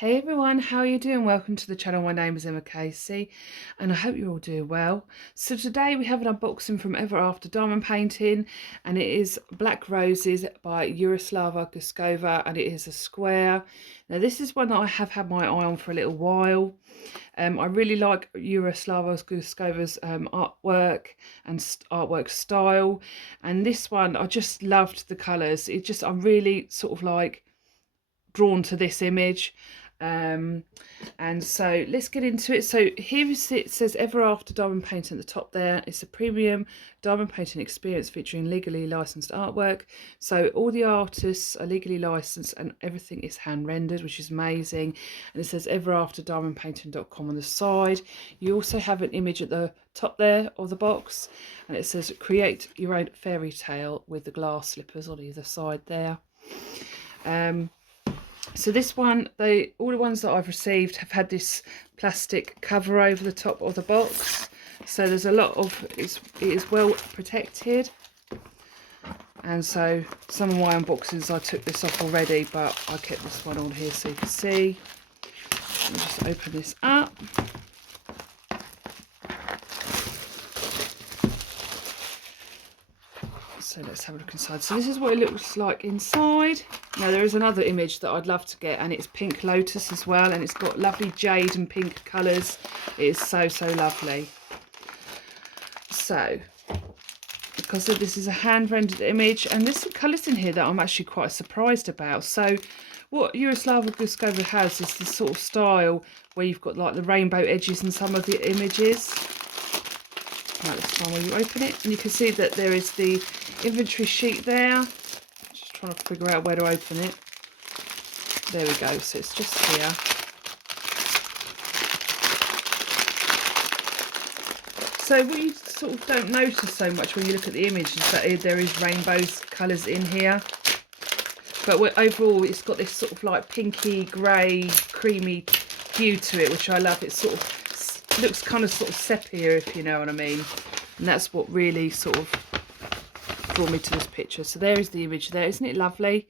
Hey everyone, how are you doing? Welcome to the channel. My name is Emma Casey and I hope you're all doing well. So today we have an unboxing from Ever After Diamond Painting, and it is Black Roses by Yaroslava Guskova, and it is a square. Now this is one that I have had my eye on for a little while. I really like Yaroslava Guskova's artwork and artwork style, and this one I just loved the colours. I'm really sort of like drawn to this image. And so let's get into it. So here it says Ever After Diamond Painting at the top there. It's a premium diamond painting experience featuring legally licensed artwork. So all the artists are legally licensed and everything is hand rendered, which is amazing. And it says Ever After Diamond Painting.com on the side. You also have an image at the top there of the box, and it says create your own fairy tale with the glass slippers on either side there. So this one, all the ones that I've received have had this plastic cover over the top of the box. So there's a lot of, it is well protected. And so some of my unboxings I took this off already, but I kept this one on here so you can see. Let me just open this up. So let's have a look inside. So this is what it looks like inside. Now there is another image that I'd love to get, and it's Pink Lotus as well, and it's got lovely jade and pink colours. It is so lovely. So because this is a hand rendered image, and there's some colours in here that I'm actually quite surprised about. So what Yaroslava Guskova has is this sort of style where you've got like the rainbow edges in some of the images. Right, this time when you open it, and you can see that there is the inventory sheet there. Just trying to figure out where to open it. There we go, so it's just here. So what you sort of don't notice so much when you look at the image is that there is rainbow colours in here. But overall it's got this sort of like pinky, grey, creamy hue to it, which I love. It sort of looks kind of sort of sepia, if you know what I mean. And that's what really sort of drew me to this picture. So there is the image there. Isn't it lovely?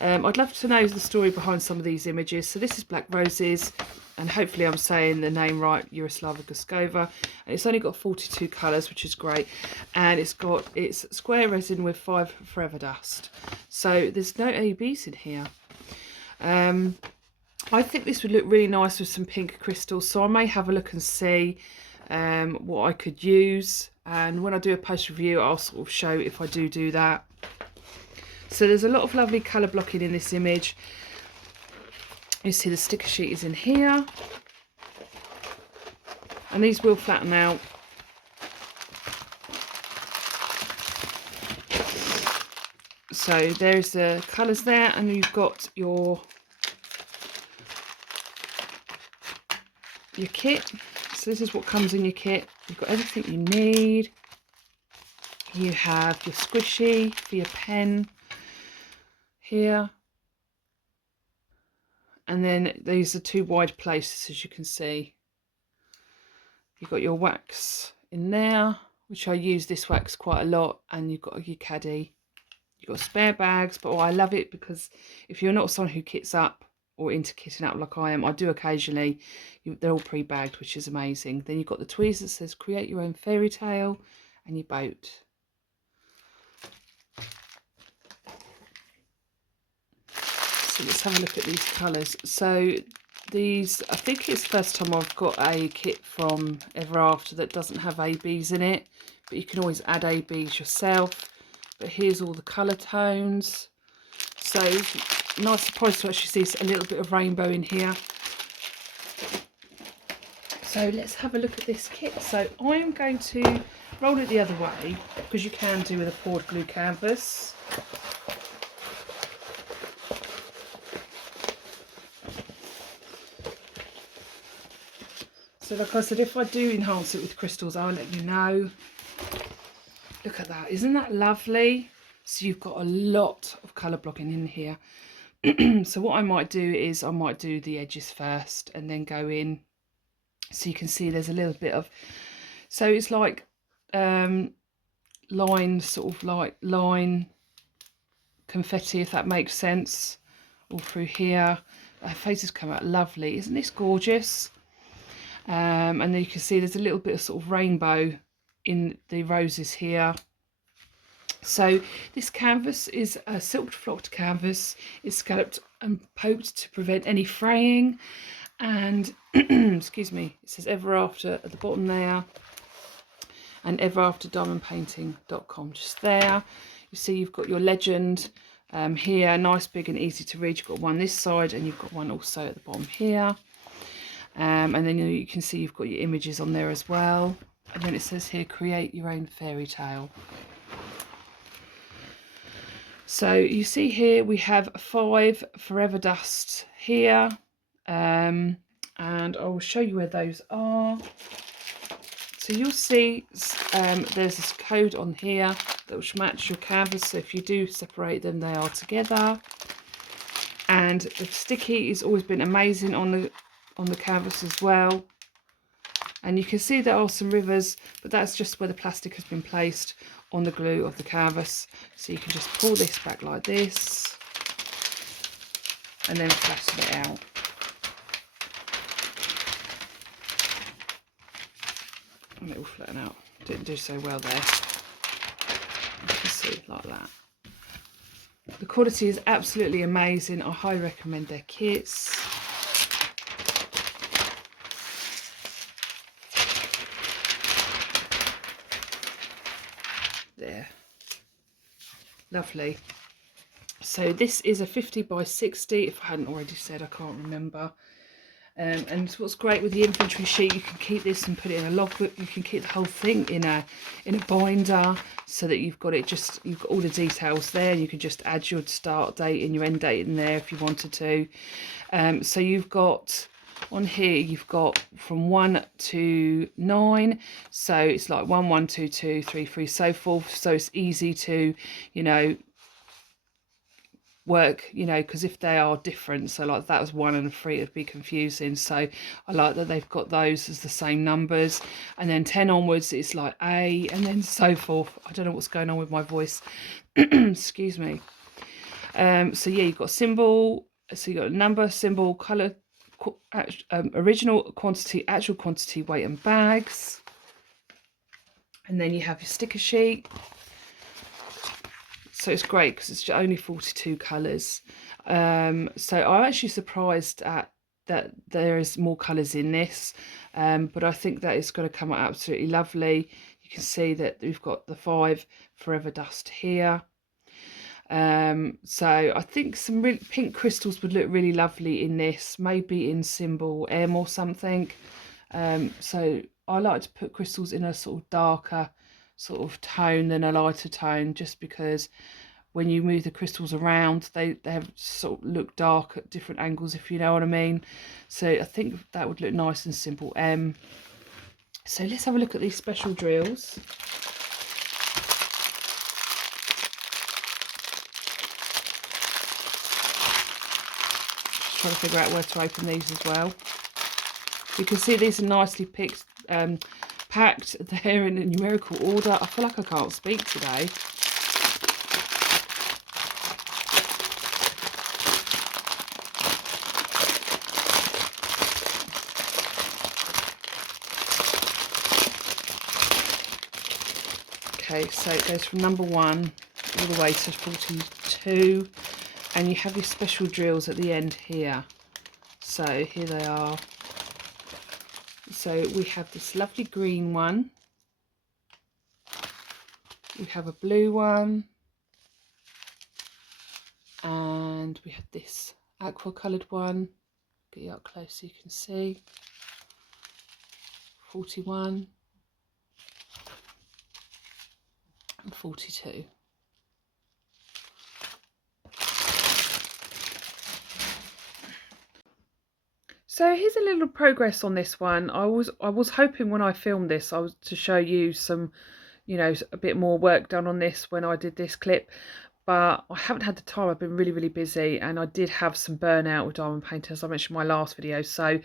I'd love to know the story behind some of these images. So this is Black Roses, and hopefully I'm saying the name right, Yaroslava Guskova. And it's only got 42 colours, which is great. And it's square resin with 5 forever dust. So there's no ABs in here. I think this would look really nice with some pink crystals, so I may have a look and see what I could use, and when I do a post review I'll sort of show if I do that. So there's a lot of lovely colour blocking in this image. You see the sticker sheet is in here, and these will flatten out. So there's the colours there, and you've got your kit. So this is what comes in your kit. You've got everything you need. You have your squishy for your pen here, and then these are 2 wide places, as you can see. You've got your wax in there, which I use this wax quite a lot, and you've got your caddy. You've got spare bags, but I love it because if you're not someone who kits up or into kitting up like I am, I do occasionally, they're all pre-bagged, which is amazing. Then you've got the tweezers that says create your own fairy tale, and your boat. So let's have a look at these colours. So these, I think it's the first time I've got a kit from Ever After that doesn't have ABs in it, but you can always add ABs yourself. But here's all the colour tones. So nice surprise to actually see a little bit of rainbow in here. So let's have a look at this kit. So I'm going to roll it the other way, because you can do with a poured glue canvas. So like I said, if I do enhance it with crystals, I'll let you know. Look at that, isn't that lovely? So you've got a lot of colour blocking in here. So what I might do is I might do the edges first and then go in. So you can see there's a little bit of, so it's like line, sort of like line confetti, if that makes sense, all through here. her face has come out lovely. Isn't this gorgeous? And then you can see there's a little bit of sort of rainbow in the roses here. So this canvas is a silk flocked canvas. It's scalloped and poked to prevent any fraying. And excuse me, it says Ever After at the bottom there, and Ever After Diamond Painting.com just there. You see you've got your legend here, nice, big and easy to read. You've got one this side and you've got one also at the bottom here. And then you can see you've got your images on there as well. And then it says here, create your own fairy tale. So you see here we have 5 Forever Dust here, and I will show you where those are. So you'll see there's this code on here that will match your canvas, so if you do separate them they are together. And the sticky has always been amazing on the canvas as well. And you can see there are some rivers, but that's just where the plastic has been placed on the glue of the canvas. So you can just pull this back like this and then flatten it out. And it will flatten out. Didn't do so well there. You can see like that. The quality is absolutely amazing. I highly recommend their kits. There, lovely. So this is a 50 by 60, if I hadn't already said, I can't remember. And what's great with the inventory sheet, you can keep this and put it in a logbook. You can keep the whole thing in a binder, so that you've got all the details there. You can just add your start date and your end date in there if you wanted to. So you've got on here, you've got from 1 to 9, so it's like 1 1 2 2 3 3 so forth. So it's easy to, you know, work, you know, because if they are different, so like that was 1 and 3, it'd be confusing. So I like that they've got those as the same numbers, and then 10 onwards it's like A, and then so forth. I don't know what's going on with my voice. Excuse me. So yeah, you've got symbol, so you've got a number, symbol, color, original quantity, actual quantity, weight and bags. And then you have your sticker sheet. So it's great because it's only 42 colours. So I'm actually surprised at that there is more colours in this, but I think that it's going to come out absolutely lovely. You can see that we've got the 5 Forever Dust here. So I think some really pink crystals would look really lovely in this, maybe in symbol M or something. So I like to put crystals in a sort of darker sort of tone than a lighter tone, just because when you move the crystals around they have sort of look dark at different angles, if you know what I mean. So I think that would look nice in simple M. So let's have a look at these special drills. Just trying to figure out where to open these as well. You can see these are nicely picked, packed there in a numerical order. I feel like I can't speak today. Okay, so it goes from number 1 all the way to 42, and you have your special drills at the end here. So here they are. So we have this lovely green one, we have a blue one, and we have this aqua coloured one. Get you up close so you can see. 41 and 42. So here's a little progress on this one. I was hoping when I filmed this I was to show you some, you know, a bit more work done on this when I did this clip, but I haven't had the time. I've been really busy, and I did have some burnout with diamond painting, as I mentioned in my last video. So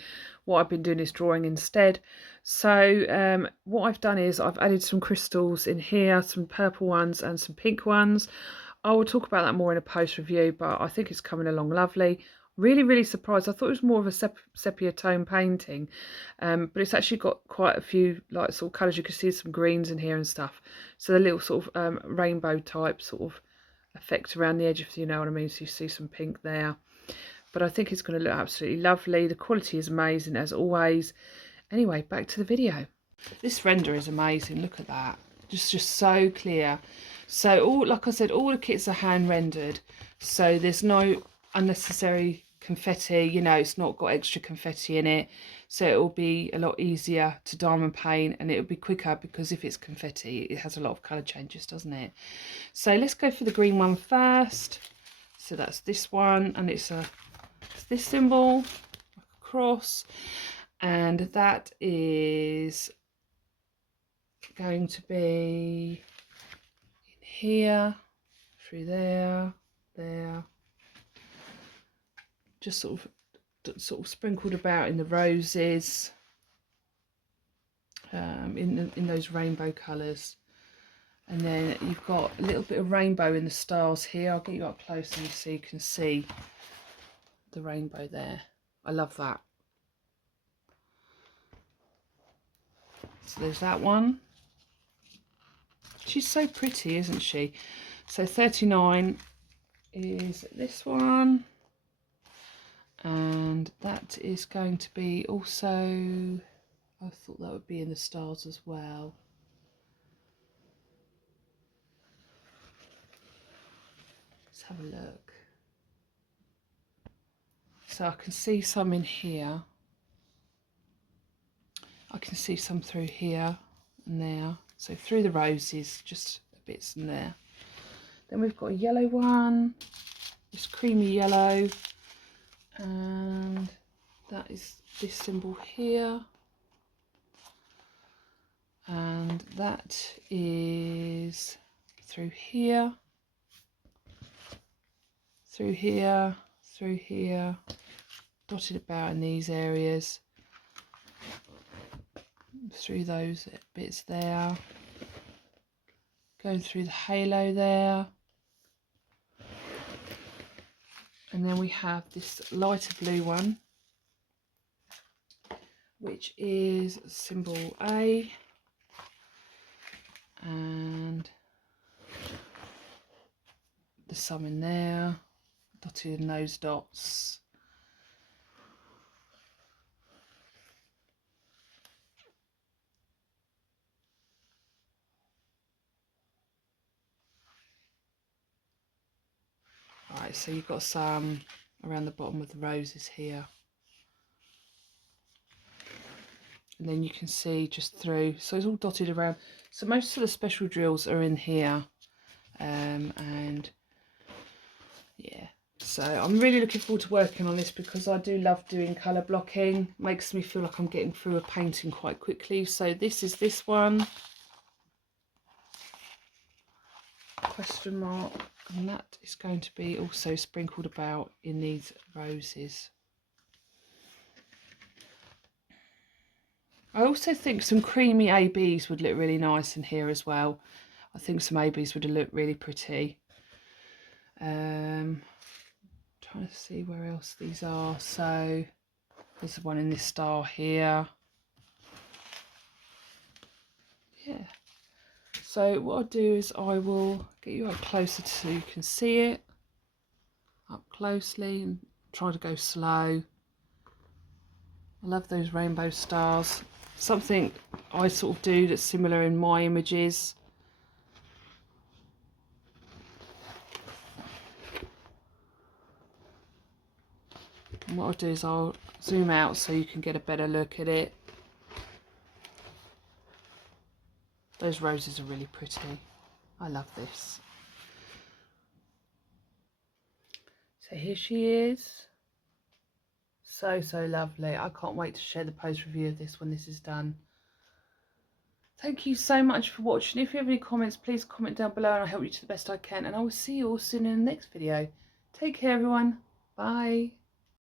what I've been doing is drawing instead. So what I've done is I've added some crystals in here, some purple ones and some pink ones. I will talk about that more in a post review, but I think it's coming along lovely. Really surprised. I thought it was more of a sepia tone painting, but it's actually got quite a few like sort of colours. You can see some greens in here and stuff. So the little sort of rainbow type sort of effect around the edge, if you know what I mean. So you see some pink there. But I think it's going to look absolutely lovely. The quality is amazing as always. Anyway, back to the video. This render is amazing. Look at that. Just so clear. So all, like I said, all the kits are hand rendered. So there's no unnecessary confetti. You know, it's not got extra confetti in it. So it will be a lot easier to diamond paint, and it'll be quicker because if it's confetti, it has a lot of colour changes, doesn't it? So let's go for the green one first. So that's this one, and it's this symbol, like a cross, and that is going to be in here, through there, just sort of sprinkled about in the roses, in those rainbow colours. And then you've got a little bit of rainbow in the stars here. I'll get you up close so you can see the rainbow there. I love that. So there's that one. She's so pretty, isn't she? So 39 is this one, and that is going to be also, I thought that would be in the stars as well. Let's have a look. So I can see some in here. I can see some through here and there. So through the roses, just bits in there. Then we've got a yellow one, this creamy yellow, and that is this symbol here. And that is through here, through here, through here, dotted about in these areas, through those bits there, going through the halo there. And then we have this lighter blue one, which is symbol A, and there's some in there, dotted in those dots. Right, so you've got some around the bottom of the roses here. And then you can see just through, so it's all dotted around. So most of the special drills are in here. And yeah, so I'm really looking forward to working on this because I do love doing colour blocking. Makes me feel like I'm getting through a painting quite quickly. So this is this one. Question mark. And that is going to be also sprinkled about in these roses. I also think some creamy ABs would look really nice in here as well. I think some ABs would look really pretty. Trying to see where else these are. So there's one in this star here. Yeah. So what I'll do is I will get you up closer so you can see it up closely and try to go slow. I love those rainbow stars. Something I sort of do that's similar in my images. And what I'll do is I'll zoom out so you can get a better look at it. Those roses are really pretty. I love this. So here she is. So lovely. I can't wait to share the post review of this when this is done. Thank you so much for watching. If you have any comments, please comment down below and I'll help you to the best I can. And I will see you all soon in the next video. Take care, everyone. Bye.